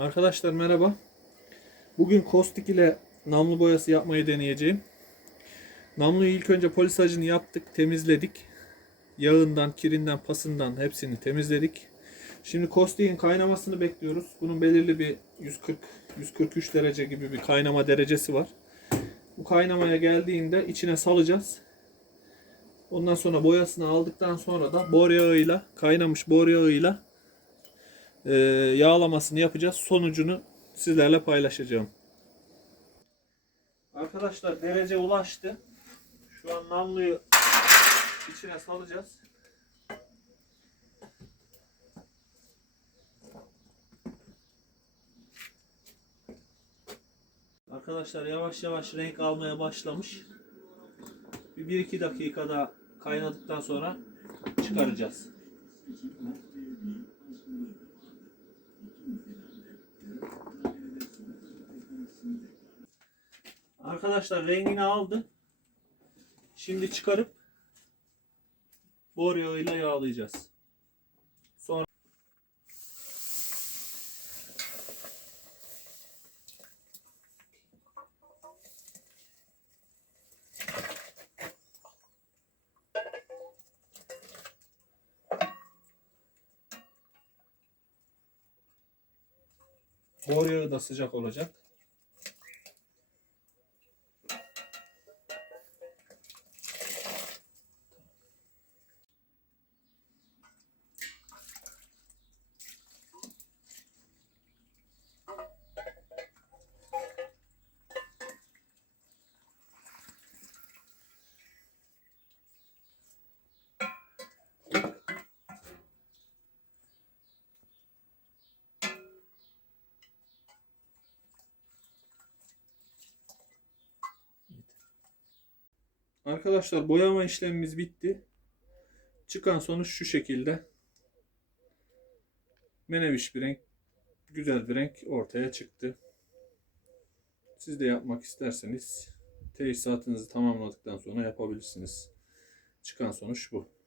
Arkadaşlar merhaba. Bugün kostik ile namlu boyası yapmayı deneyeceğim. Namluyu ilk önce polisajını yaptık, temizledik. Yağından, kirinden, pasından hepsini temizledik. Şimdi kostiğin kaynamasını bekliyoruz. Bunun belirli bir 140 143 derece gibi bir kaynama derecesi var. Bu kaynamaya geldiğinde içine salacağız. Ondan sonra boyasını aldıktan sonra da bor yağıyla, kaynamış bor yağıyla e, yağlamasını yapacağız. Sonucunu sizlerle paylaşacağım. Arkadaşlar derece ulaştı. Şu an namluyu içine salacağız. Arkadaşlar yavaş yavaş renk almaya başlamış. Bir 1-2 dakika daha kaynadıktan sonra çıkaracağız. Arkadaşlar rengini aldı. Şimdi çıkarıp bor yağıyla yağlayacağız. Sonra yağı da sıcak olacak. Arkadaşlar boyama işlemimiz bitti. Çıkan sonuç şu şekilde. Meneviş bir renk, güzel bir renk ortaya çıktı. Siz de yapmak isterseniz tesisatınızı tamamladıktan sonra yapabilirsiniz. Çıkan sonuç bu.